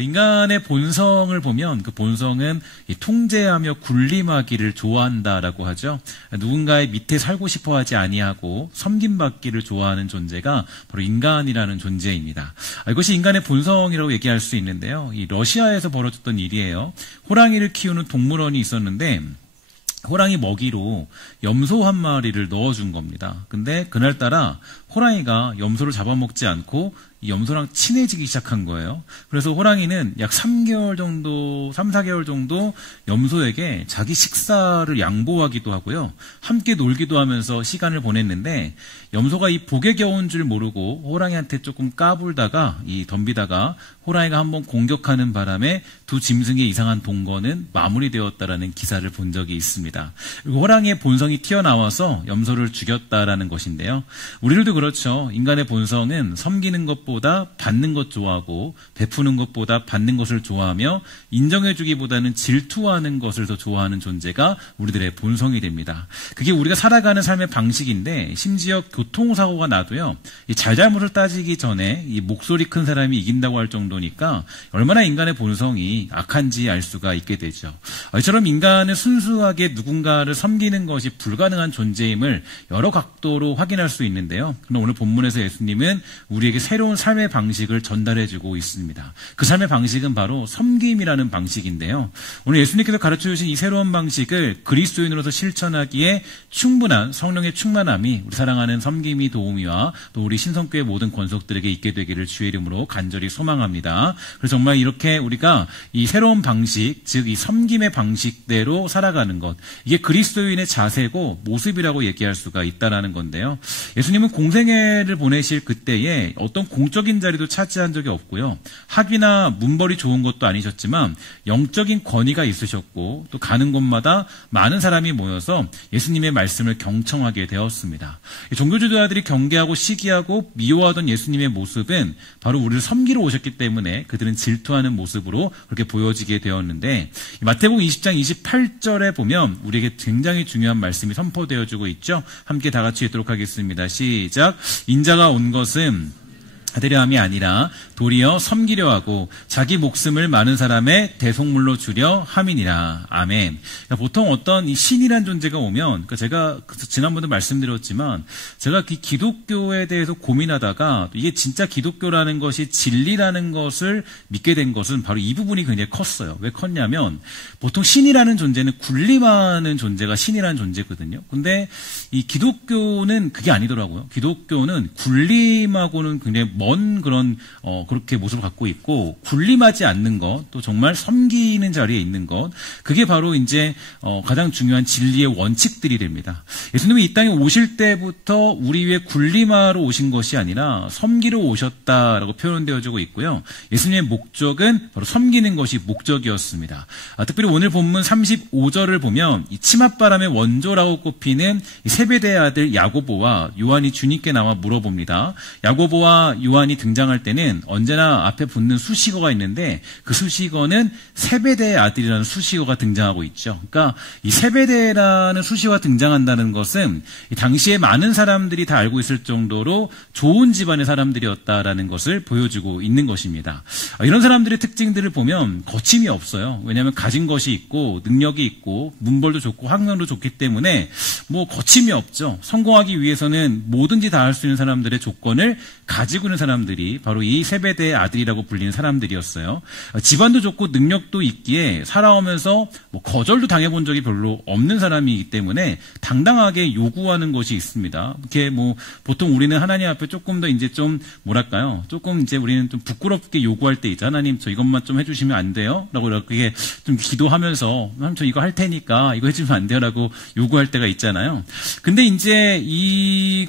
인간의 본성을 보면 그 본성은 통제하며 군림하기를 좋아한다라고 하죠. 누군가의 밑에 살고 싶어하지 아니하고 섬김받기를 좋아하는 존재가 바로 인간이라는 존재입니다. 이것이 인간의 본성이라고 얘기할 수 있는데요. 이 러시아에서 벌어졌던 일이에요. 호랑이를 키우는 동물원이 있었는데 호랑이 먹이로 염소 한 마리를 넣어준 겁니다. 근데 그날따라 호랑이가 염소를 잡아먹지 않고 이 염소랑 친해지기 시작한 거예요. 그래서 호랑이는 약 3개월 정도, 3, 4개월 정도 염소에게 자기 식사를 양보하기도 하고요. 함께 놀기도 하면서 시간을 보냈는데 염소가 이 복에 겨운 줄 모르고 호랑이한테 조금 까불다가 덤비다가 호랑이가 한번 공격하는 바람에 두 짐승의 이상한 동거는 마무리되었다라는 기사를 본 적이 있습니다. 그리고 호랑이의 본성이 튀어나와서 염소를 죽였다라는 것인데요. 우리들도 그렇죠. 인간의 본성은 섬기는 것보다 받는 것 좋아하고 베푸는 것보다 받는 것을 좋아하며 인정해주기보다는 질투하는 것을 더 좋아하는 존재가 우리들의 본성이 됩니다. 그게 우리가 살아가는 삶의 방식인데 심지어 교통사고가 나도요. 이 잘잘못을 따지기 전에 이 목소리 큰 사람이 이긴다고 할 정도니까 얼마나 인간의 본성이 악한지 알 수가 있게 되죠. 이처럼 인간은 순수하게 누군가를 섬기는 것이 불가능한 존재임을 여러 각도로 확인할 수 있는데요. 그럼 오늘 본문에서 예수님은 우리에게 새로운 삶의 방식을 전달해주고 있습니다. 그 삶의 방식은 바로 섬김이라는 방식인데요. 오늘 예수님께서 가르쳐주신 이 새로운 방식을 그리스도인으로서 실천하기에 충분한 성령의 충만함이 우리 사랑하는 섬김이 도우미와 또 우리 신성교회 모든 권속들에게 있게 되기를 주의 이름으로 간절히 소망합니다. 그래서 정말 이렇게 우리가 이 새로운 방식, 즉 이 섬김의 방식대로 살아가는 것, 이게 그리스도인의 자세고 모습이라고 얘기할 수가 있다라는 건데요. 예수님은 공생애를 보내실 그때에 어떤 공적인 자리도 차지한 적이 없고요. 학위나 문벌이 좋은 것도 아니셨지만 영적인 권위가 있으셨고 또 가는 곳마다 많은 사람이 모여서 예수님의 말씀을 경청하게 되었습니다. 종교지도자들이 경계하고 시기하고 미워하던 예수님의 모습은 바로 우리를 섬기러 오셨기 때문에 그들은 질투하는 모습으로 그렇게 보여지게 되었는데 마태복음 20장 28절에 보면 우리에게 굉장히 중요한 말씀이 선포되어지고 있죠. 함께 다 같이 읽도록 하겠습니다. 시작. 인자가 온 것은 받으려 함이 아니라 도리어 섬기려 하고 자기 목숨을 많은 사람의 대속물로 주려 함이니라. 아멘. 그러니까 보통 어떤 이 신이란 존재가 오면, 그러니까 제가 지난번에도 말씀드렸지만 제가 기독교에 대해서 고민하다가 이게 진짜 기독교라는 것이 진리라는 것을 믿게 된 것은 바로 이 부분이 굉장히 컸어요. 왜 컸냐면 보통 신이라는 존재는 군림하는 존재가 신이라는 존재거든요. 근데 이 기독교는 그게 아니더라고요. 기독교는 군림하고는 굉장히 먼 그런 그렇게 모습을 갖고 있고 군림하지 않는 것, 또 정말 섬기는 자리에 있는 것, 그게 바로 이제 가장 중요한 진리의 원칙들이 됩니다. 예수님이 이 땅에 오실 때부터 우리 위에 군림하러 오신 것이 아니라 섬기러 오셨다라고 표현되어지고 있고요. 예수님의 목적은 바로 섬기는 것이 목적이었습니다. 특별히 오늘 본문 35절을 보면 이 치맛바람의 원조라고 꼽히는 이 세베대의 아들 야고보와 요한이 주님께 나와 물어봅니다. 야고보와 요한이 등장할 때는 언제나 앞에 붙는 수식어가 있는데 그 수식어는 세베대의 아들이라는 수식어가 등장하고 있죠. 그러니까 이 세베대라는 수식어가 등장한다는 것은 이 당시에 많은 사람들이 다 알고 있을 정도로 좋은 집안의 사람들이었다라는 것을 보여주고 있는 것입니다. 이런 사람들의 특징들을 보면 거침이 없어요. 왜냐하면 가진 것이 있고 능력이 있고 문벌도 좋고 학력도 좋기 때문에 뭐 거침이 없죠. 성공하기 위해서는 뭐든지 다 할 수 있는 사람들의 조건을 가지고 있는 사람들이 바로 이 세베대의 아들이라고 불리는 사람들이었어요. 집안도 좋고 능력도 있기에 살아오면서 뭐 거절도 당해본 적이 별로 없는 사람이기 때문에 당당하게 요구하는 것이 있습니다. 이렇게 뭐 보통 우리는 하나님 앞에 조금 더 이제 좀 뭐랄까요? 조금 이제 우리는 좀 부끄럽게 요구할 때 있죠. 하나님 저 이것만 좀 해주시면 안 돼요? 라고 이렇게 좀 기도하면서 하나님 저 이거 할 테니까 이거 해주면 안 돼요? 라고 요구할 때가 있잖아요. 근데 이제 이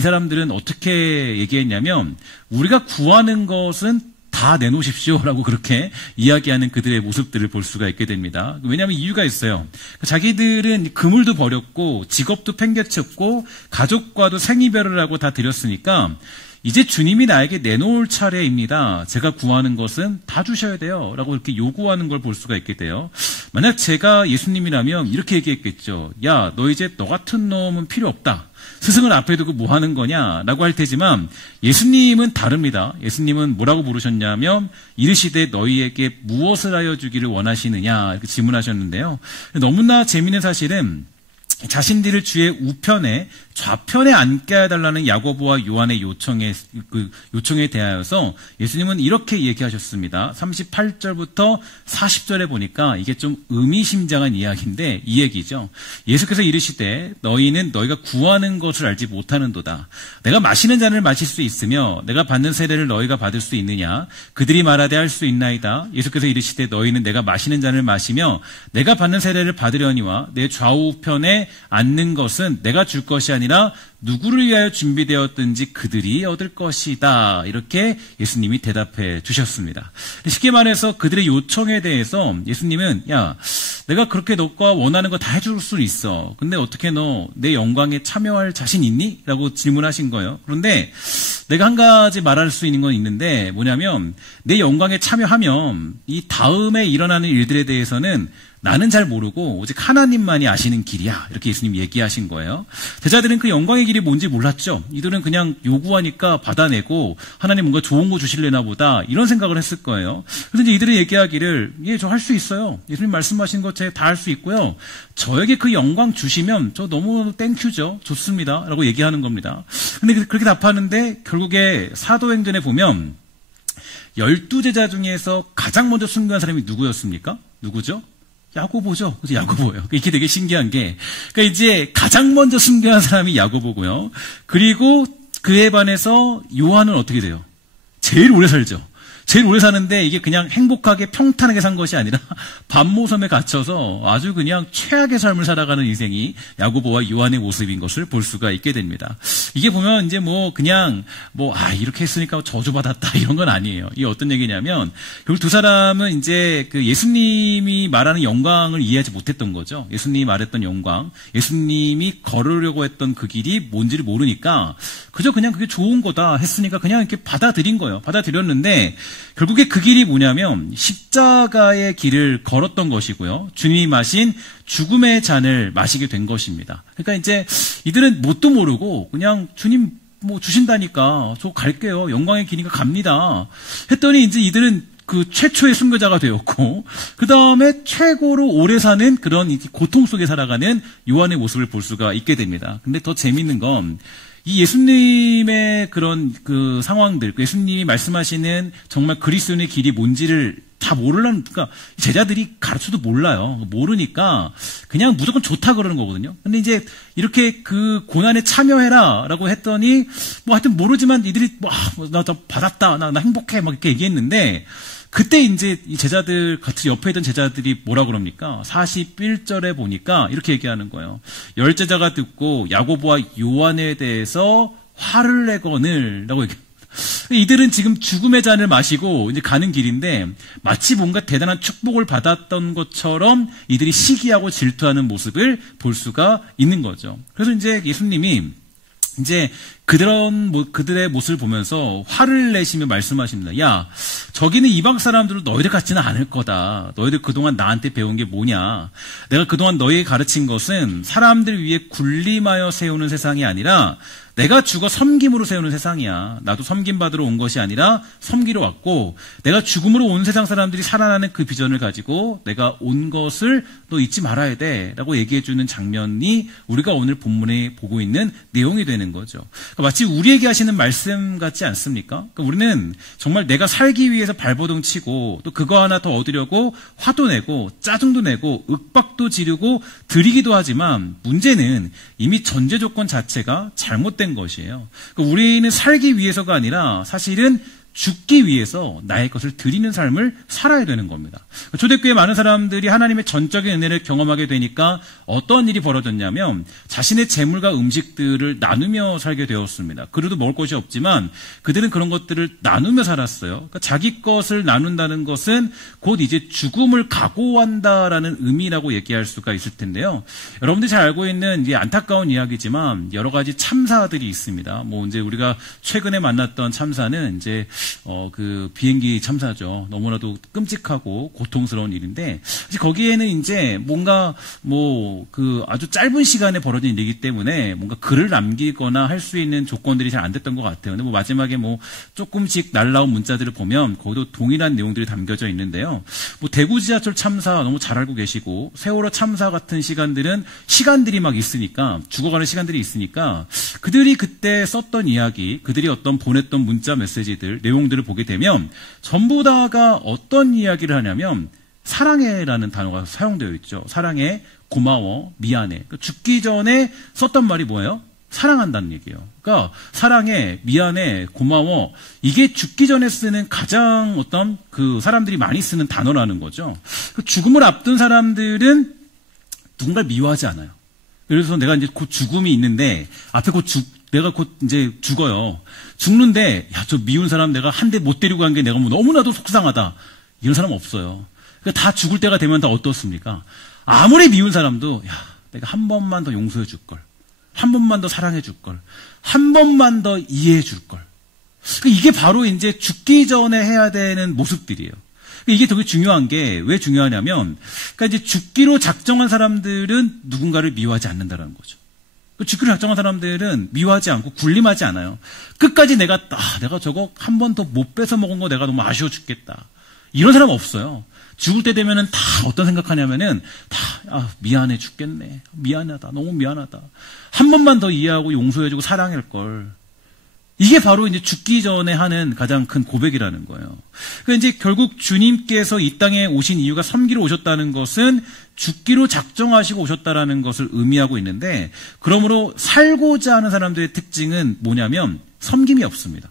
사람들은 어떻게 얘기했냐면 우리가 구하는 것은 다 내놓으십시오라고 그렇게 이야기하는 그들의 모습들을 볼 수가 있게 됩니다. 왜냐하면 이유가 있어요. 자기들은 그물도 버렸고 직업도 팽개쳤고 가족과도 생이별을 하고 다 드렸으니까 이제 주님이 나에게 내놓을 차례입니다. 제가 구하는 것은 다 주셔야 돼요. 라고 이렇게 요구하는 걸 볼 수가 있게 돼요. 만약 제가 예수님이라면 이렇게 얘기했겠죠. 야, 너 이제 너 같은 놈은 필요 없다. 스승을 앞에 두고 뭐 하는 거냐? 라고 할 테지만 예수님은 다릅니다. 예수님은 뭐라고 부르셨냐면 이르시되 너희에게 무엇을 하여 주기를 원하시느냐? 이렇게 질문하셨는데요. 너무나 재미있는 사실은 자신들을 주의 우편에 좌편에 앉게 해달라는 야고보와 요한의 요청에 대하여서 예수님은 이렇게 얘기하셨습니다. 38절부터 40절에 보니까 이게 좀 의미심장한 이야기인데 이 얘기죠. 예수께서 이르시되 너희는 너희가 구하는 것을 알지 못하는도다. 내가 마시는 잔을 마실 수 있으며 내가 받는 세례를 너희가 받을 수 있느냐? 그들이 말하되 할 수 있나이다. 예수께서 이르시되 너희는 내가 마시는 잔을 마시며 내가 받는 세례를 받으려니와 내 좌우편에 앉는 것은 내가 줄 것이 아니라 누구를 위하여 준비되었든지 그들이 얻을 것이다. 이렇게 예수님이 대답해 주셨습니다. 쉽게 말해서 그들의 요청에 대해서 예수님은 야, 내가 그렇게 너가 원하는 거 다 해줄 수 있어. 근데 어떻게 너 내 영광에 참여할 자신 있니? 라고 질문하신 거예요. 그런데 내가 한 가지 말할 수 있는 건 있는데 뭐냐면 내 영광에 참여하면 이 다음에 일어나는 일들에 대해서는 나는 잘 모르고 오직 하나님만이 아시는 길이야. 이렇게 예수님 얘기하신 거예요. 제자들은 그 영광의 길이 뭔지 몰랐죠. 이들은 그냥 요구하니까 받아내고 하나님 뭔가 좋은 거 주실래나 보다 이런 생각을 했을 거예요. 그래서 이제 이들이 얘기하기를 예, 저 할 수 있어요. 예수님 말씀하신 것 제가 다 할 수 있고요. 저에게 그 영광 주시면 저 너무 땡큐죠. 좋습니다. 라고 얘기하는 겁니다. 근데 그렇게 답하는데 결국에 사도행전에 보면 12제자 중에서 가장 먼저 순교한 사람이 누구였습니까? 누구죠? 야고보죠. 그래서 야고보예요. 이게 되게 신기한 게, 그러니까 이제 가장 먼저 순교한 사람이 야고보고요. 그리고 그에 반해서 요한은 어떻게 돼요? 제일 오래 살죠. 제일 오래 사는데 이게 그냥 행복하게 평탄하게 산 것이 아니라 반모섬에 갇혀서 아주 그냥 최악의 삶을 살아가는 인생이 야고보와 요한의 모습인 것을 볼 수가 있게 됩니다. 이게 보면 이제 그냥 이렇게 했으니까 저주받았다 이런 건 아니에요. 이게 어떤 얘기냐면 결국 두 사람은 이제 그 예수님이 말하는 영광을 이해하지 못했던 거죠. 예수님이 말했던 영광, 예수님이 걸으려고 했던 그 길이 뭔지를 모르니까 그저 그냥 그게 좋은 거다 했으니까 그냥 이렇게 받아들인 거예요. 받아들였는데 결국에 그 길이 뭐냐면 십자가의 길을 걸었던 것이고요. 주님이 마신 죽음의 잔을 마시게 된 것입니다. 그러니까 이제 이들은 뭣도 모르고 그냥 주님 주신다니까 저 갈게요. 영광의 길이니까 갑니다. 했더니 이제 이들은 그 최초의 순교자가 되었고 그 다음에 최고로 오래 사는 그런 고통 속에 살아가는 요한의 모습을 볼 수가 있게 됩니다. 근데 더 재밌는 건 이 예수님의 그런 그 상황들, 예수님이 말씀하시는 정말 그리스도인의 길이 뭔지를 다 그러니까 제자들이 가르쳐도 몰라요. 모르니까 그냥 무조건 좋다 그러는 거거든요. 근데 이제 이렇게 그 고난에 참여해라 라고 했더니 하여튼 모르지만 이들이 나 받았다, 나 행복해 막 이렇게 얘기했는데 그때 이제 이 제자들, 같이 옆에 있던 제자들이 뭐라 그럽니까? 41절에 보니까 이렇게 얘기하는 거예요. 10제자가 듣고 야고보와 요한에 대해서 화를 내거늘 라고 얘기합니다. 이들은 지금 죽음의 잔을 마시고 이제 가는 길인데 마치 뭔가 대단한 축복을 받았던 것처럼 이들이 시기하고 질투하는 모습을 볼 수가 있는 거죠. 그래서 이제 예수님이 이제 그들의 모습을 보면서 화를 내시며 말씀하십니다. 야, 저기는 이방 사람들은 너희들 같지는 않을 거다. 너희들 그동안 나한테 배운 게 뭐냐. 내가 그동안 너희에게 가르친 것은 사람들 위해 군림하여 세우는 세상이 아니라 내가 죽어 섬김으로 세우는 세상이야. 나도 섬김받으러 온 것이 아니라 섬기러 왔고 내가 죽음으로 온 세상 사람들이 살아나는 그 비전을 가지고 내가 온 것을 너 잊지 말아야 돼 라고 얘기해주는 장면이 우리가 오늘 본문에 보고 있는 내용이 되는 거죠. 그러니까 마치 우리에게 하시는 말씀 같지 않습니까? 그러니까 우리는 정말 내가 살기 위해서 발버둥 치고 또 그거 하나 더 얻으려고 화도 내고 짜증도 내고 윽박도 지르고 드리기도 하지만 문제는 이미 전제 조건 자체가 잘못된 것이에요. 그러니까 우리는 살기 위해서가 아니라 사실은 죽기 위해서 나의 것을 드리는 삶을 살아야 되는 겁니다. 초대교회 많은 사람들이 하나님의 전적인 은혜를 경험하게 되니까 어떤 일이 벌어졌냐면 자신의 재물과 음식들을 나누며 살게 되었습니다. 그래도 먹을 것이 없지만 그들은 그런 것들을 나누며 살았어요. 그러니까 자기 것을 나눈다는 것은 곧 이제 죽음을 각오한다라는 의미라고 얘기할 수가 있을 텐데요. 여러분들이 잘 알고 있는 이제 안타까운 이야기지만 여러 가지 참사들이 있습니다. 이제 우리가 최근에 만났던 참사는 이제 그 비행기 참사죠. 너무나도 끔찍하고 고통스러운 일인데, 거기에는 이제 뭔가 그 아주 짧은 시간에 벌어진 일이기 때문에 뭔가 글을 남기거나 할 수 있는 조건들이 잘 안 됐던 것 같아요. 근데 마지막에 조금씩 날라온 문자들을 보면 거기도 동일한 내용들이 담겨져 있는데요. 대구 지하철 참사 너무 잘 알고 계시고, 세월호 참사 같은 시간들이 막 있으니까, 죽어가는 시간들이 있으니까, 그들이 그때 썼던 이야기, 그들이 어떤 보냈던 문자 메시지들, 내용들을 보게 되면 전부 다가 어떤 이야기를 하냐면 사랑해라는 단어가 사용되어 있죠. 사랑해, 고마워, 미안해. 죽기 전에 썼던 말이 뭐예요? 사랑한다는 얘기예요. 그러니까 사랑해, 미안해, 고마워, 이게 죽기 전에 쓰는 가장 어떤 그 사람들이 많이 쓰는 단어라는 거죠. 죽음을 앞둔 사람들은 누군가를 미워하지 않아요. 그래서 내가 이제 곧 죽음이 있는데 앞에 내가 곧 이제 죽어요. 죽는데 저 미운 사람 내가 한 대 못 데리고 간 게 내가 너무나도 속상하다. 이런 사람 없어요. 그러니까 다 죽을 때가 되면 다 어떻습니까? 아무리 미운 사람도 내가 한 번만 더 용서해 줄 걸. 한 번만 더 사랑해 줄 걸. 한 번만 더 이해해 줄 걸. 이게 바로 이제 죽기 전에 해야 되는 모습들이에요. 이게 되게 중요한 게 왜 중요하냐면, 그러니까 이제 죽기로 작정한 사람들은 누군가를 미워하지 않는다는 거죠. 죽기로 작정한 사람들은 미워하지 않고 군림하지 않아요. 끝까지 내가 저거 한 번 더 못 뺏어 먹은 거 내가 너무 아쉬워 죽겠다. 이런 사람 없어요. 죽을 때 되면은 다 어떤 생각하냐면은 미안해 죽겠네. 미안하다. 너무 미안하다. 한 번만 더 이해하고 용서해주고 사랑할 걸. 이게 바로 이제 죽기 전에 하는 가장 큰 고백이라는 거예요. 그러니까 이제 결국 주님께서 이 땅에 오신 이유가 섬기러 오셨다는 것은 죽기로 작정하시고 오셨다라는 것을 의미하고 있는데, 그러므로 살고자 하는 사람들의 특징은 뭐냐면 섬김이 없습니다.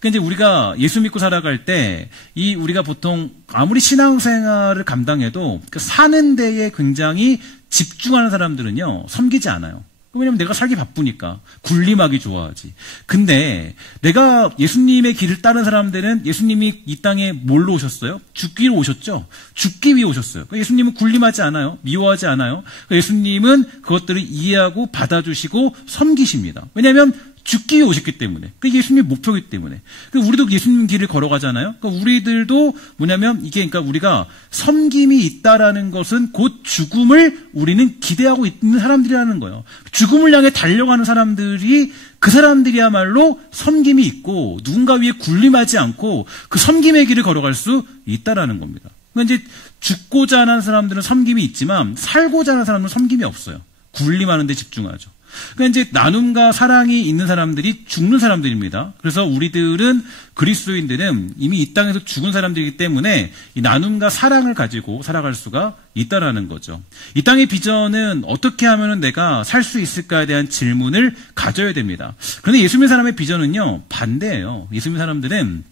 그러니까 이제 우리가 예수 믿고 살아갈 때 우리가 보통 아무리 신앙생활을 감당해도 그 사는 데에 굉장히 집중하는 사람들은요, 섬기지 않아요. 왜냐면 내가 살기 바쁘니까 군림하기 좋아하지. 근데 내가 예수님의 길을 따른 사람들은 예수님이 이 땅에 뭘로 오셨어요? 죽기로 오셨죠. 죽기 위해 오셨어요. 그러니까 예수님은 군림하지 않아요. 미워하지 않아요. 그러니까 예수님은 그것들을 이해하고 받아주시고 섬기십니다. 왜냐하면 죽기 위해 오셨기 때문에. 그게 예수님의 목표이기 때문에. 우리도 예수님 길을 걸어가잖아요. 그러니까 우리들도 뭐냐면 그러니까 우리가 섬김이 있다라는 것은 곧 죽음을 우리는 기대하고 있는 사람들이라는 거예요. 죽음을 향해 달려가는 사람들이, 그 사람들이야말로 섬김이 있고 누군가 위에 군림하지 않고 그 섬김의 길을 걸어갈 수 있다라는 겁니다. 그러니까 이제 죽고자 하는 사람들은 섬김이 있지만 살고자 하는 사람은 섬김이 없어요. 군림하는 데 집중하죠. 그러니까 이제 나눔과 사랑이 있는 사람들이 죽는 사람들입니다. 그래서 우리들은, 그리스도인들은 이미 이 땅에서 죽은 사람들이기 때문에 이 나눔과 사랑을 가지고 살아갈 수가 있다라는 거죠. 이 땅의 비전은 어떻게 하면 내가 살 수 있을까에 대한 질문을 가져야 됩니다. 그런데 예수 믿는 사람의 비전은요, 반대예요. 예수 믿는 사람들은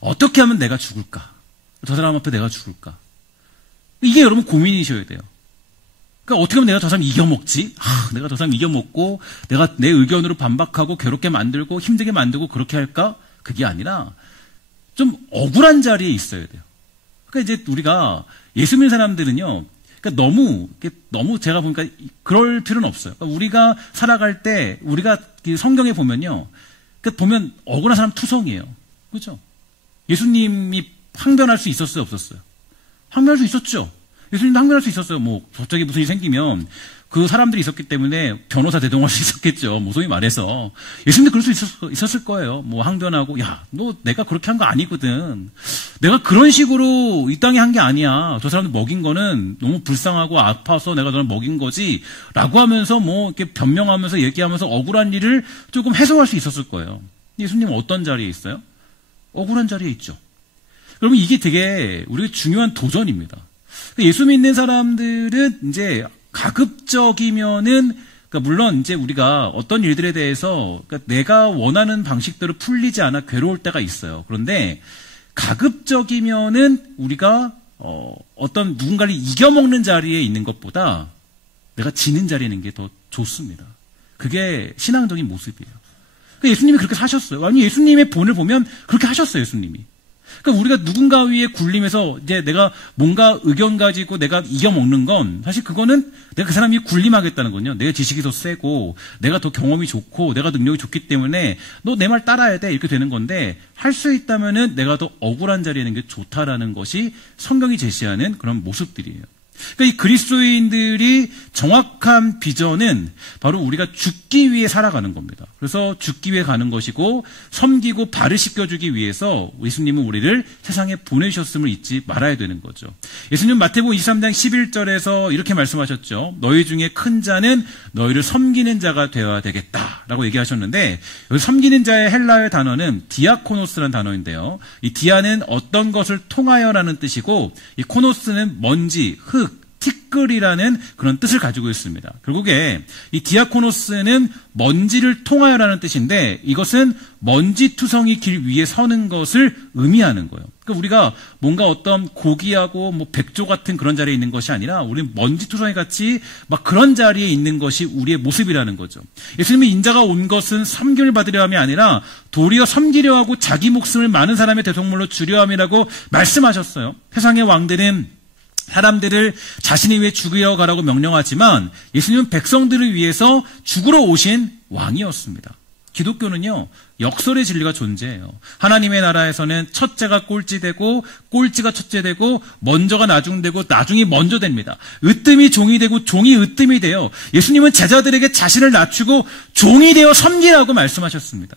어떻게 하면 내가 죽을까? 저 사람 앞에 내가 죽을까? 이게 여러분 고민이셔야 돼요. 그러니까 어떻게 하면 내가 저 사람 이겨먹지? 내가 저 사람 이겨먹고 내가 내 의견으로 반박하고 괴롭게 만들고 힘들게 만들고 그렇게 할까? 그게 아니라 좀 억울한 자리에 있어야 돼요. 그러니까 이제 우리가 예수 믿는 사람들은요, 그러니까 너무 제가 보니까 그럴 필요는 없어요. 그러니까 우리가 살아갈 때 우리가 성경에 보면요, 그러니까 보면 억울한 사람 투성이에요. 그렇죠? 예수님이 항변할 수 있었어요, 없었어요? 항변할 수 있었죠. 예수님도 항변할 수 있었어요. 갑자기 무슨 일이 생기면 그 사람들이 있었기 때문에 변호사 대동할 수 있었겠죠. 소위 말해서. 예수님도 그럴 수 있었을 거예요. 항변하고, 너 내가 그렇게 한 거 아니거든. 내가 그런 식으로 이 땅에 한 게 아니야. 저 사람들 먹인 거는 너무 불쌍하고 아파서 내가 너를 먹인 거지. 라고 하면서 이렇게 변명하면서 얘기하면서 억울한 일을 조금 해소할 수 있었을 거예요. 예수님은 어떤 자리에 있어요? 억울한 자리에 있죠. 그러면 이게 되게 우리가 중요한 도전입니다. 예수 믿는 사람들은 이제 가급적이면은, 그러니까 물론 이제 우리가 어떤 일들에 대해서 그러니까 내가 원하는 방식대로 풀리지 않아 괴로울 때가 있어요. 그런데 가급적이면은 우리가 어떤 누군가를 이겨먹는 자리에 있는 것보다 내가 지는 자리에 있는 게 더 좋습니다. 그게 신앙적인 모습이에요. 그러니까 예수님이 그렇게 사셨어요. 아니, 예수님의 본을 보면 그렇게 하셨어요, 예수님이. 그러니까 우리가 누군가 위에 굴림해서 이제 내가 뭔가 의견 가지고 내가 이겨먹는 건 사실 그거는 내가 그 사람이 굴림하겠다는 거거든요. 내가 지식이 더 세고 내가 더 경험이 좋고 내가 능력이 좋기 때문에 너 내 말 따라야 돼 이렇게 되는 건데 할 수 있다면은 내가 더 억울한 자리에 있는 게 좋다라는 것이 성경이 제시하는 그런 모습들이에요. 그러니까 이 그리스도인들이 정확한 비전은 바로 우리가 죽기 위해 살아가는 겁니다. 그래서 죽기 위해 가는 것이고 섬기고 발을 씻겨주기 위해서 예수님은 우리를 세상에 보내주셨음을 잊지 말아야 되는 거죠. 예수님 마태복음 23장 11절에서 이렇게 말씀하셨죠. 너희 중에 큰 자는 너희를 섬기는 자가 되어야 되겠다라고 얘기하셨는데 여기 섬기는 자의 헬라어의 단어는 디아코노스라는 단어인데요. 이 디아는 어떤 것을 통하여라는 뜻이고 이 코노스는 먼지, 흙, 티끌이라는 그런 뜻을 가지고 있습니다. 결국에 이 디아코노스는 먼지를 통하여라는 뜻인데 이것은 먼지투성이 길 위에 서는 것을 의미하는 거예요. 그러니까 우리가 뭔가 어떤 고귀하고 뭐 백조 같은 그런 자리에 있는 것이 아니라 우리는 먼지투성이 같이 막 그런 자리에 있는 것이 우리의 모습이라는 거죠. 예수님이 인자가 온 것은 섬김을 받으려 함이 아니라 도리어 섬기려 하고 자기 목숨을 많은 사람의 대속물로 주려 함이라고 말씀하셨어요. 세상의 왕들은 사람들을 자신이 위해 죽이러 가라고 명령하지만 예수님은 백성들을 위해서 죽으러 오신 왕이었습니다. 기독교는요, 역설의 진리가 존재해요. 하나님의 나라에서는 첫째가 꼴찌되고 꼴찌가 첫째되고 먼저가 나중되고 나중이 먼저 됩니다. 으뜸이 종이 되고 종이 으뜸이 돼요. 예수님은 제자들에게 자신을 낮추고 종이 되어 섬기라고 말씀하셨습니다.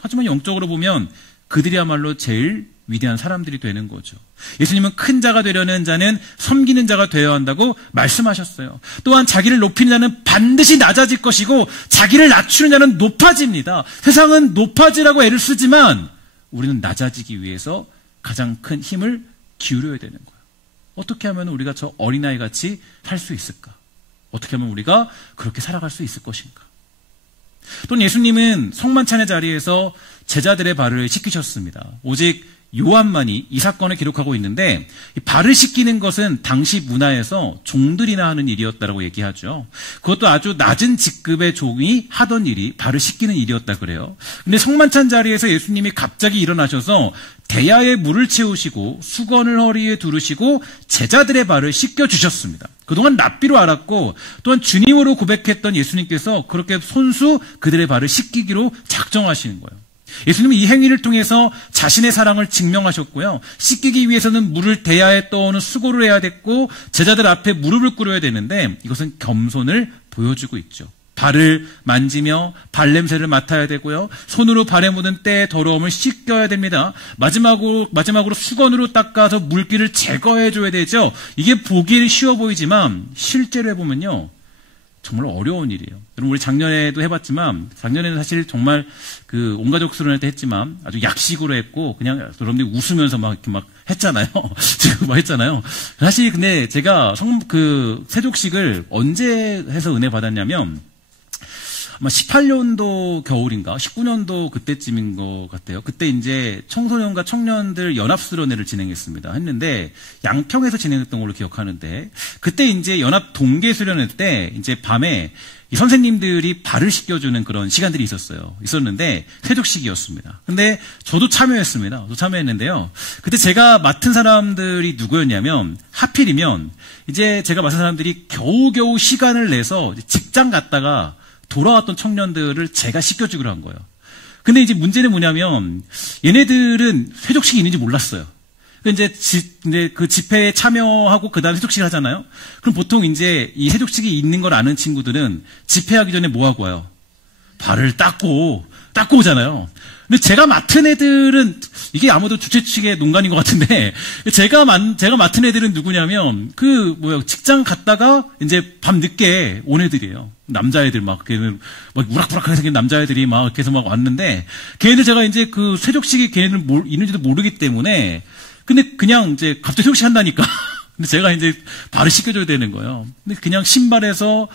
하지만 영적으로 보면 그들이야말로 제일 위대한 사람들이 되는 거죠. 예수님은 큰 자가 되려는 자는 섬기는 자가 되어야 한다고 말씀하셨어요. 또한 자기를 높이는 자는 반드시 낮아질 것이고 자기를 낮추는 자는 높아집니다. 세상은 높아지라고 애를 쓰지만 우리는 낮아지기 위해서 가장 큰 힘을 기울여야 되는 거예요. 어떻게 하면 우리가 저 어린아이 같이 살 수 있을까? 어떻게 하면 우리가 그렇게 살아갈 수 있을 것인가? 또는 예수님은 성만찬의 자리에서 제자들의 발을 씻기셨습니다. 오직 요한만이 이 사건을 기록하고 있는데 이 발을 씻기는 것은 당시 문화에서 종들이나 하는 일이었다고 얘기하죠. 그것도 아주 낮은 직급의 종이 하던 일이 발을 씻기는 일이었다 그래요. 근데 성만찬 자리에서 예수님이 갑자기 일어나셔서 대야에 물을 채우시고 수건을 허리에 두르시고 제자들의 발을 씻겨주셨습니다. 그동안 랍비로 알았고 또한 주님으로 고백했던 예수님께서 그렇게 손수 그들의 발을 씻기기로 작정하시는 거예요. 예수님은 이 행위를 통해서 자신의 사랑을 증명하셨고요. 씻기기 위해서는 물을 대야에 떠오는 수고를 해야 됐고 제자들 앞에 무릎을 꿇어야 되는데 이것은 겸손을 보여주고 있죠. 발을 만지며 발냄새를 맡아야 되고요. 손으로 발에 묻은 때의 더러움을 씻겨야 됩니다. 마지막으로 수건으로 닦아서 물기를 제거해 줘야 되죠. 이게 보기에는 쉬워 보이지만 실제로 해보면요. 정말 어려운 일이에요. 여러분 우리 작년에도 해봤지만 작년에는 사실 정말 그 온가족 수련회 때 했지만 아주 약식으로 했고 그냥 여러분들이 웃으면서 막 이렇게 막 했잖아요. 지금 막 했잖아요. 사실 근데 제가 세족식을 언제 해서 은혜 받았냐면 아마 18년도 겨울인가 19년도 그때쯤인 것 같아요. 그때 이제 청소년과 청년들 연합수련회를 진행했습니다. 했는데 양평에서 진행했던 걸로 기억하는데 그때 이제 연합 동계수련회 때 이제 밤에 이 선생님들이 발을 씻겨주는 그런 시간들이 있었는데 세족식이었습니다. 근데 저도 참여했습니다. 저도 참여했는데요. 그때 제가 맡은 사람들이 누구였냐면 하필이면 이제 제가 맡은 사람들이 겨우겨우 시간을 내서 직장 갔다가 돌아왔던 청년들을 제가 씻겨주기로 한 거예요. 근데 이제 문제는 뭐냐면 얘네들은 세족식이 있는지 몰랐어요. 이제 그 집회에 참여하고 그 다음에 세족식을 하잖아요. 그럼 보통 이제 이 세족식이 있는 걸 아는 친구들은 집회하기 전에 뭐 하고 와요? 발을 닦고 오잖아요. 근데 제가 맡은 애들은 이게 아무도 주최 측의 농간인 것 같은데 제가 맡은 애들은 누구냐면 직장 갔다가 이제 밤 늦게 온 애들이에요. 남자애들 막 우락부락하게 생긴 남자애들이 막 이렇게 해서 막 왔는데 걔네들 제가 이제 그 세족식이 걔네들 있는지도 모르기 때문에 근데 그냥 이제 갑자기 세족식 한다니까 근데 제가 이제 발을 씻겨줘야 되는 거예요. 근데 그냥 신발에서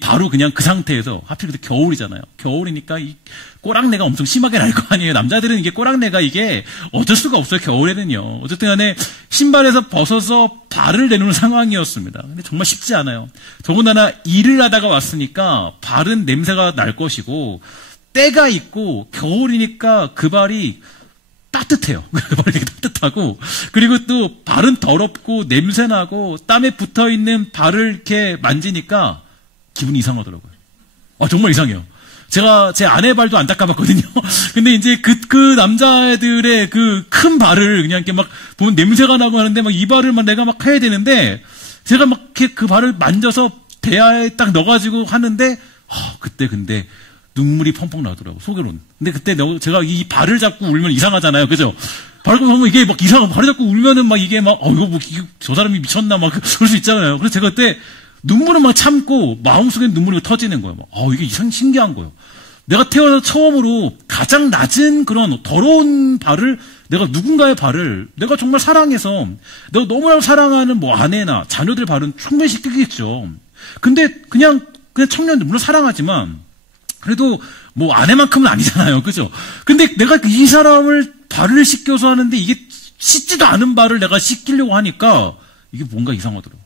바로 그냥 그 상태에서 하필 그때 겨울이잖아요. 겨울이니까 이 꼬랑내가 엄청 심하게 날 거 아니에요. 남자들은 이게 꼬랑내가 이게 어쩔 수가 없어요. 겨울에는요. 어쨌든 간에 신발에서 벗어서 발을 내놓는 상황이었습니다. 근데 정말 쉽지 않아요. 더군다나 일을 하다가 왔으니까 발은 냄새가 날 것이고 때가 있고 겨울이니까 그 발이 따뜻해요. 되게 따뜻하고, 그리고 또 발은 더럽고 냄새나고 땀에 붙어있는 발을 이렇게 만지니까 기분이 이상하더라고요. 정말 이상해요. 제가 제 아내 발도 안 닦아봤거든요. 근데 이제 그 남자애들의 그 큰 발을 그냥 이렇게 막 보면 냄새가 나고 하는데 막 이 발을 막 내가 막 해야 되는데 제가 막 이렇게 그 발을 만져서 대야에 딱 넣어가지고 하는데 그때 근데 눈물이 펑펑 나더라고, 속으로는. 근데 그때 제가 이 발을 잡고 울면 이상하잖아요. 그죠? 발을 보면 이게 막 발을 잡고 울면은 막 이게 막, 이거 뭐, 저 사람이 미쳤나 막 그럴 수 있잖아요. 그래서 제가 그때 눈물을 막 참고 마음속에 눈물이 터지는 거예요. 이게 신기한 거예요. 내가 태어나서 처음으로 가장 낮은 그런 더러운 발을 내가 누군가의 발을 내가 정말 사랑해서 내가 너무나 사랑하는 뭐 아내나 자녀들 발은 충분히 씻기겠죠. 근데 그냥 청년들, 물론 사랑하지만 그래도 뭐 아내만큼은 아니잖아요. 그죠? 근데 내가 이 사람을 발을 씻겨서 하는데 이게 씻지도 않은 발을 내가 씻기려고 하니까 이게 뭔가 이상하더라고요.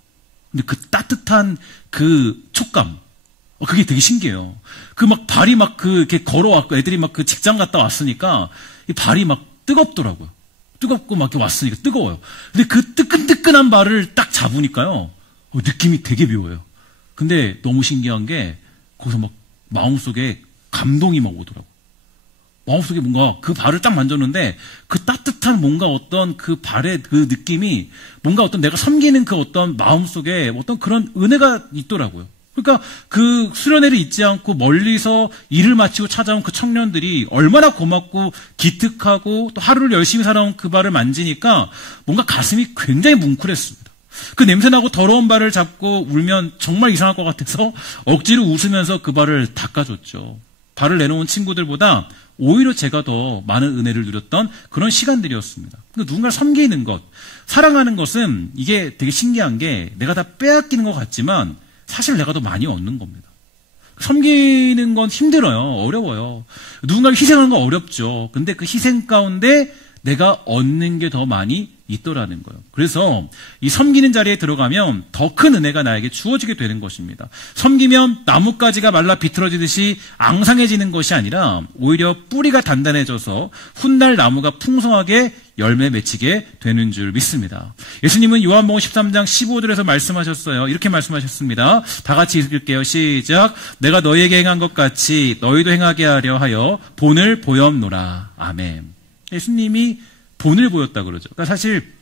근데 그 따뜻한 그 촉감, 그게 되게 신기해요. 그 막 발이 막 이렇게 걸어왔고 애들이 막 그 직장 갔다 왔으니까 이 발이 막 뜨겁더라고요. 뜨겁고 막 이렇게 왔으니까 뜨거워요. 근데 그 뜨끈뜨끈한 발을 딱 잡으니까요. 느낌이 되게 묘해요. 근데 너무 신기한 게 거기서 막 마음속에 감동이 막 오더라고요. 마음속에 뭔가 그 발을 딱 만졌는데 그 따뜻한 뭔가 어떤 그 발의 그 느낌이 뭔가 어떤 내가 섬기는 그 어떤 마음속에 어떤 그런 은혜가 있더라고요. 그러니까 그 수련회를 잊지 않고 멀리서 일을 마치고 찾아온 그 청년들이 얼마나 고맙고 기특하고 또 하루를 열심히 살아온 그 발을 만지니까 뭔가 가슴이 굉장히 뭉클했습니다. 그 냄새나고 더러운 발을 잡고 울면 정말 이상할 것 같아서 억지로 웃으면서 그 발을 닦아줬죠. 발을 내놓은 친구들보다 오히려 제가 더 많은 은혜를 누렸던 그런 시간들이었습니다. 누군가를 섬기는 것, 사랑하는 것은 이게 되게 신기한 게 내가 다 빼앗기는 것 같지만 사실 내가 더 많이 얻는 겁니다. 섬기는 건 힘들어요. 어려워요. 누군가를 희생하는 건 어렵죠. 근데 그 희생 가운데 내가 얻는 게 더 많이 있더라는 거예요. 그래서 이 섬기는 자리에 들어가면 더 큰 은혜가 나에게 주어지게 되는 것입니다. 섬기면 나뭇가지가 말라 비틀어지듯이 앙상해지는 것이 아니라 오히려 뿌리가 단단해져서 훗날 나무가 풍성하게 열매 맺히게 되는 줄 믿습니다. 예수님은 요한복음 13장 15절에서 말씀하셨어요. 이렇게 말씀하셨습니다. 다 같이 읽을게요. 시작. 내가 너희에게 행한 것 같이 너희도 행하게 하려 하여 본을 보였노라. 아멘. 예수님이 본을 보였다 그러죠. 그러니까 사실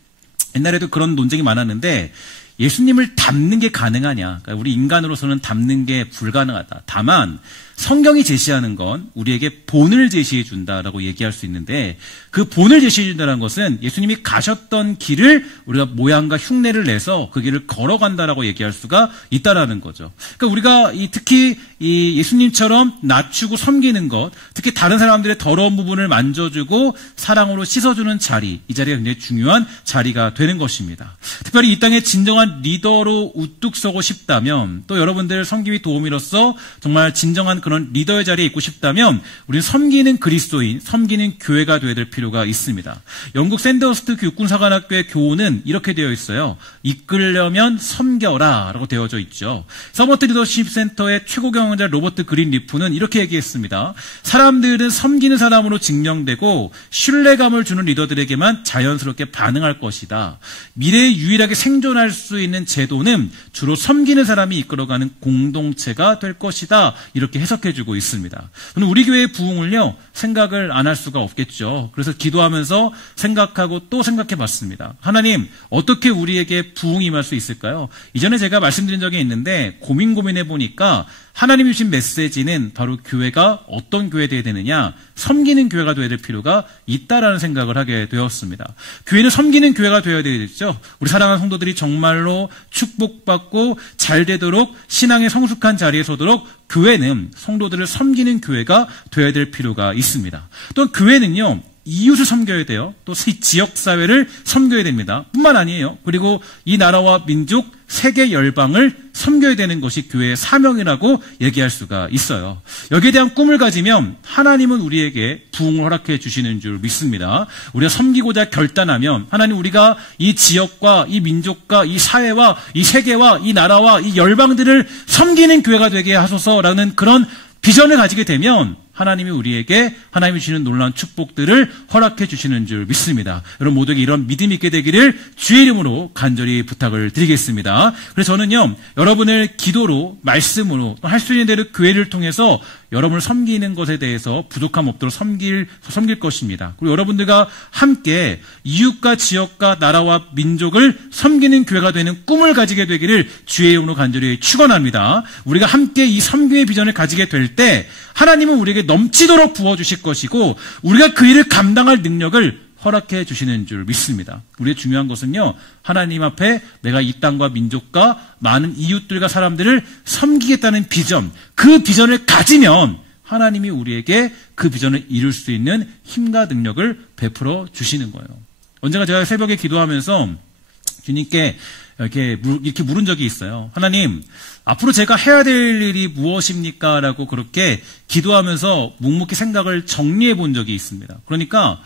옛날에도 그런 논쟁이 많았는데 예수님을 닮는 게 가능하냐. 그러니까 우리 인간으로서는 닮는 게 불가능하다. 다만 성경이 제시하는 건 우리에게 본을 제시해 준다라고 얘기할 수 있는데 그 본을 제시해 준다는 것은 예수님이 가셨던 길을 우리가 모양과 흉내를 내서 그 길을 걸어간다라고 얘기할 수가 있다라는 거죠. 그러니까 우리가 특히 이 예수님처럼 낮추고 섬기는 것, 특히 다른 사람들의 더러운 부분을 만져주고 사랑으로 씻어주는 자리, 이 자리가 굉장히 중요한 자리가 되는 것입니다. 특별히 이 땅에 진정한 리더로 우뚝 서고 싶다면 또 여러분들 섬김이 도우미로서 정말 진정한 그런 리더의 자리에 있고 싶다면 우리는 섬기는 그리스도인, 섬기는 교회가 되어야 될 필요가 있습니다. 영국 샌더스트 육군사관학교의 교훈은 이렇게 되어 있어요. 이끌려면 섬겨라 라고 되어져 있죠. 서버트 리더십 센터의 최고 경영자 로버트 그린 리프는 이렇게 얘기했습니다. 사람들은 섬기는 사람으로 증명되고 신뢰감을 주는 리더들에게만 자연스럽게 반응할 것이다. 미래에 유일하게 생존할 수 있는 제도는 주로 섬기는 사람이 이끌어가는 공동체가 될 것이다. 이렇게 해석해주고 있습니다. 저는 우리 교회의 부흥을요 생각을 안 할 수가 없겠죠. 그래서 기도하면서 생각하고 또 생각해봤습니다. 하나님 어떻게 우리에게 부흥이 임할 수 있을까요? 이전에 제가 말씀드린 적이 있는데 고민해보니까 하나님이 주신 메시지는 바로 교회가 어떤 교회 되어야 되느냐, 섬기는 교회가 되어야 될 필요가 있다라는 생각을 하게 되었습니다. 교회는 섬기는 교회가 되어야 되겠죠. 우리 사랑하는 성도들이 정말로 축복받고 잘 되도록 신앙의 성숙한 자리에 서도록 교회는 성도들을 섬기는 교회가 되어야 될 필요가 있습니다. 또 교회는요 이웃을 섬겨야 돼요. 또 지역사회를 섬겨야 됩니다. 뿐만 아니에요. 그리고 이 나라와 민족, 세계 열방을 섬겨야 되는 것이 교회의 사명이라고 얘기할 수가 있어요. 여기에 대한 꿈을 가지면 하나님은 우리에게 부흥을 허락해 주시는 줄 믿습니다. 우리가 섬기고자 결단하면 하나님 우리가 이 지역과 이 민족과 이 사회와 이 세계와 이 나라와 이 열방들을 섬기는 교회가 되게 하소서라는 그런 비전을 가지게 되면 하나님이 우리에게 하나님이 주시는 놀라운 축복들을 허락해 주시는 줄 믿습니다. 여러분 모두에게 이런 믿음이 있게 되기를 주의 이름으로 간절히 부탁을 드리겠습니다. 그래서 저는요, 여러분을 기도로, 말씀으로, 할 수 있는 대로 교회를 통해서 여러분을 섬기는 것에 대해서 부족함 없도록 섬길 것입니다. 그리고 여러분들과 함께 이웃과 지역과 나라와 민족을 섬기는 교회가 되는 꿈을 가지게 되기를 주의 이름으로 간절히 축원합니다. 우리가 함께 이 섬김의 비전을 가지게 될 때 하나님은 우리에게 넘치도록 부어주실 것이고 우리가 그 일을 감당할 능력을 허락해 주시는 줄 믿습니다. 우리의 중요한 것은요, 하나님 앞에 내가 이 땅과 민족과 많은 이웃들과 사람들을 섬기겠다는 비전, 그 비전을 가지면 하나님이 우리에게 그 비전을 이룰 수 있는 힘과 능력을 베풀어 주시는 거예요. 언젠가 제가 새벽에 기도하면서 주님께 이렇게 물은 적이 있어요. 하나님, 앞으로 제가 해야 될 일이 무엇입니까? 라고 그렇게 기도하면서 묵묵히 생각을 정리해 본 적이 있습니다. 그러니까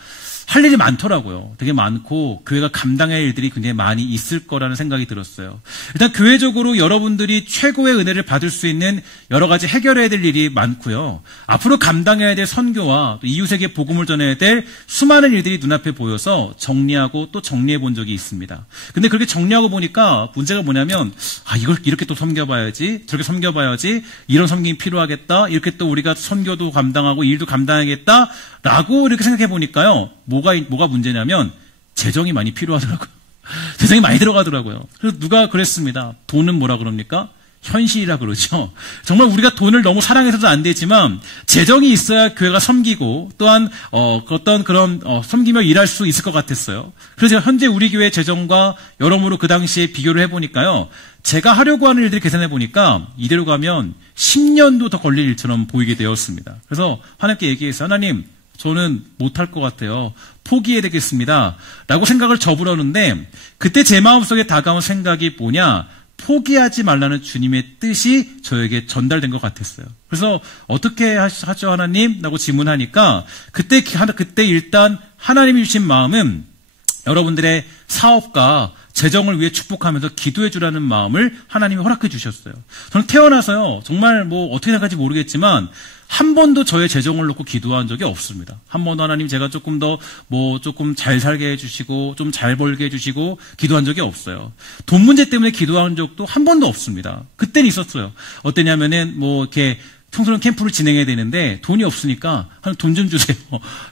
할 일이 많더라고요. 되게 많고 교회가 감당할 일들이 굉장히 많이 있을 거라는 생각이 들었어요. 일단 교회적으로 여러분들이 최고의 은혜를 받을 수 있는 여러 가지 해결해야 될 일이 많고요. 앞으로 감당해야 될 선교와 또 이웃에게 복음을 전해야 될 수많은 일들이 눈앞에 보여서 정리하고 또 정리해 본 적이 있습니다. 근데 그렇게 정리하고 보니까 문제가 뭐냐면 이걸 이렇게 또 섬겨봐야지, 저렇게 섬겨봐야지, 이런 섬김이 필요하겠다, 이렇게 또 우리가 선교도 감당하고 일도 감당하겠다 라고 이렇게 생각해 보니까요, 뭐가 문제냐면 재정이 많이 필요하더라고요. 재정이 많이 들어가더라고요. 그래서 누가 그랬습니다. 돈은 뭐라 그럽니까? 현실이라 그러죠. 정말 우리가 돈을 너무 사랑해서도 안 되지만 재정이 있어야 교회가 섬기고 또한 어떤 그런 섬기며 일할 수 있을 것 같았어요. 그래서 제가 현재 우리 교회 재정과 여러모로 그 당시에 비교를 해보니까요, 제가 하려고 하는 일들을 계산해 보니까 이대로 가면 10년도 더 걸릴 일처럼 보이게 되었습니다. 그래서 하나님께 얘기해서 하나님, 저는 못할 것 같아요. 포기해야 되겠습니다. 라고 생각을 접으려는데 그때 제 마음속에 다가온 생각이 뭐냐? 포기하지 말라는 주님의 뜻이 저에게 전달된 것 같았어요. 그래서 어떻게 하죠 하나님? 라고 질문하니까 그때 일단 하나님이 주신 마음은 여러분들의 사업과 재정을 위해 축복하면서 기도해 주라는 마음을 하나님이 허락해 주셨어요. 저는 태어나서요, 정말 어떻게 생각할지 모르겠지만 한 번도 저의 재정을 놓고 기도한 적이 없습니다. 한 번도 하나님 제가 조금 더 조금 잘 살게 해주시고 좀 잘 벌게 해주시고 기도한 적이 없어요. 돈 문제 때문에 기도한 적도 한 번도 없습니다. 그때는 있었어요. 어땠냐면은 이렇게 청소년 캠프를 진행해야 되는데 돈이 없으니까 돈 좀 주세요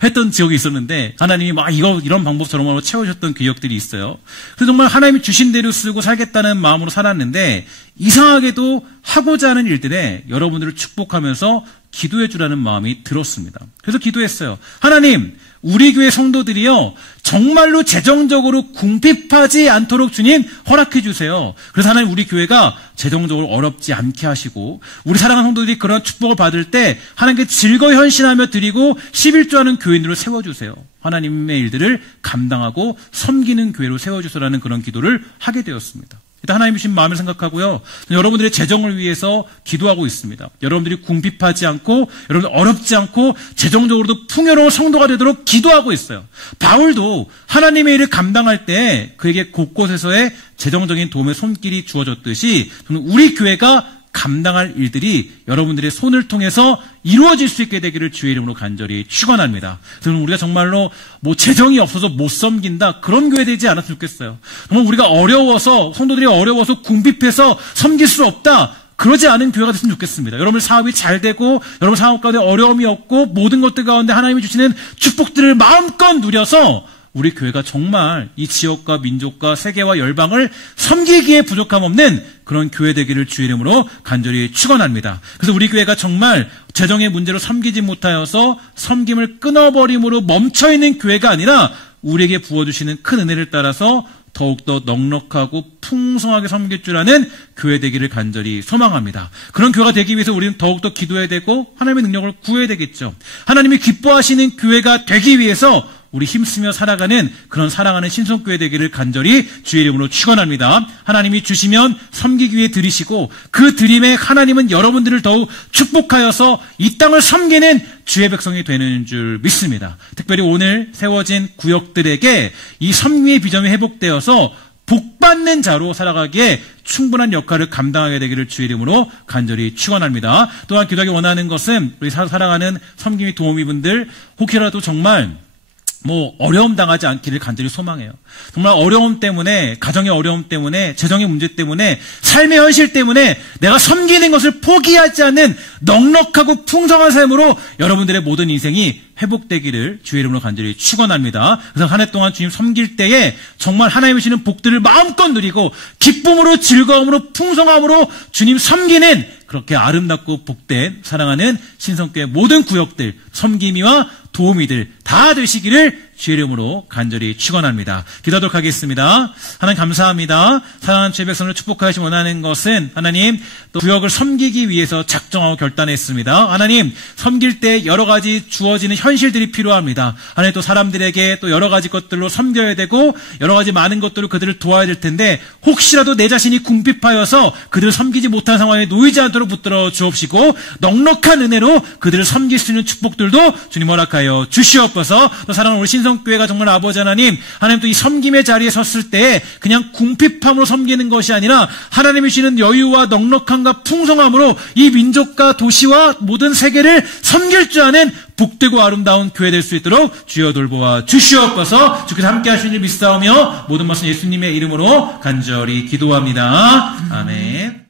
했던 지역이 있었는데 하나님이 이런 방법 저런 방법으로 채워주셨던 기억들이 있어요. 그래서 정말 하나님이 주신 대로 쓰고 살겠다는 마음으로 살았는데 이상하게도 하고자 하는 일들에 여러분들을 축복하면서 기도해 주라는 마음이 들었습니다. 그래서 기도했어요. 하나님, 우리 교회 성도들이요, 정말로 재정적으로 궁핍하지 않도록 주님 허락해 주세요. 그래서 하나님, 우리 교회가 재정적으로 어렵지 않게 하시고 우리 사랑하는 성도들이 그런 축복을 받을 때 하나님께 즐거이 헌신하며 드리고 11조하는 교인으로 세워주세요. 하나님의 일들을 감당하고 섬기는 교회로 세워주소라는 그런 기도를 하게 되었습니다. 일단 하나님 주신 마음을 생각하고요, 여러분들의 재정을 위해서 기도하고 있습니다. 여러분들이 궁핍하지 않고 여러분들 어렵지 않고 재정적으로도 풍요로운 성도가 되도록 기도하고 있어요. 바울도 하나님의 일을 감당할 때 그에게 곳곳에서의 재정적인 도움의 손길이 주어졌듯이 저는 우리 교회가 감당할 일들이 여러분들의 손을 통해서 이루어질 수 있게 되기를 주의 이름으로 간절히 축원합니다. 그럼 우리가 정말로 재정이 없어서 못 섬긴다, 그런 교회 되지 않았으면 좋겠어요. 정말 우리가 어려워서, 성도들이 어려워서 궁핍해서 섬길 수 없다, 그러지 않은 교회가 됐으면 좋겠습니다. 여러분 사업이 잘 되고 여러분 사업 가운데 어려움이 없고 모든 것들 가운데 하나님이 주시는 축복들을 마음껏 누려서 우리 교회가 정말 이 지역과 민족과 세계와 열방을 섬기기에 부족함 없는 그런 교회 되기를 주의 이름으로 간절히 축원합니다. 그래서 우리 교회가 정말 재정의 문제로 섬기지 못하여서 섬김을 끊어버림으로 멈춰있는 교회가 아니라 우리에게 부어주시는 큰 은혜를 따라서 더욱더 넉넉하고 풍성하게 섬길 줄 아는 교회 되기를 간절히 소망합니다. 그런 교회가 되기 위해서 우리는 더욱더 기도해야 되고 하나님의 능력을 구해야 되겠죠. 하나님이 기뻐하시는 교회가 되기 위해서 우리 힘쓰며 살아가는 그런 사랑하는 신성교회 되기를 간절히 주의 이름으로 축원합니다. 하나님이 주시면 섬기기 위해 드리시고 그 드림에 하나님은 여러분들을 더욱 축복하여서 이 땅을 섬기는 주의 백성이 되는 줄 믿습니다. 특별히 오늘 세워진 구역들에게 이 섬기의 비전이 회복되어서 복받 복받는 자로 살아가기에 충분한 역할을 감당하게 되기를 주의 이름으로 간절히 축원합니다. 또한 기도하기 원하는 것은 우리 살아가는 섬김이 도우미 분들 혹시라도 정말 어려움 당하지 않기를 간절히 소망해요. 정말 어려움 때문에, 가정의 어려움 때문에, 재정의 문제 때문에, 삶의 현실 때문에 내가 섬기는 것을 포기하지 않는 넉넉하고 풍성한 삶으로 여러분들의 모든 인생이 회복되기를 주의 이름으로 간절히 축원합니다. 그래서 한 해 동안 주님 섬길 때에 정말 하나님이 주시는 복들을 마음껏 누리고 기쁨으로, 즐거움으로, 풍성함으로 주님 섬기는 그렇게 아름답고 복된 사랑하는 신성교회 모든 구역들, 섬김이와 도우미들 다 되시기를 주의 이름으로 간절히 축원합니다. 기도하도록 하겠습니다. 하나님 감사합니다. 사랑하는 주의 백성을 축복하시기 원하는 것은 하나님 또 구역을 섬기기 위해서 작정하고 결단했습니다. 하나님 섬길 때 여러 가지 주어지는 현실들이 필요합니다. 하나님 또 사람들에게 또 여러 가지 것들로 섬겨야 되고 여러 가지 많은 것들로 그들을 도와야 될 텐데 혹시라도 내 자신이 궁핍하여서 그들을 섬기지 못한 상황에 놓이지 않도록 붙들어 주옵시고 넉넉한 은혜로 그들을 섬길 수 있는 축복들도 주님 허락하여 주시옵소서. 또 사랑하는 우리 신성교회가 정말 아버지 하나님 또 이 섬김의 자리에 섰을 때 그냥 궁핍함으로 섬기는 것이 아니라 하나님이 주시는 여유와 넉넉함과 풍성함으로 이 민족과 도시와 모든 세계를 섬길 줄 아는 복되고 아름다운 교회 될 수 있도록 주여 돌보아 주시옵소서. 주께서 함께 하시는 일 믿사오며 모든 말씀 예수님의 이름으로 간절히 기도합니다. 아멘.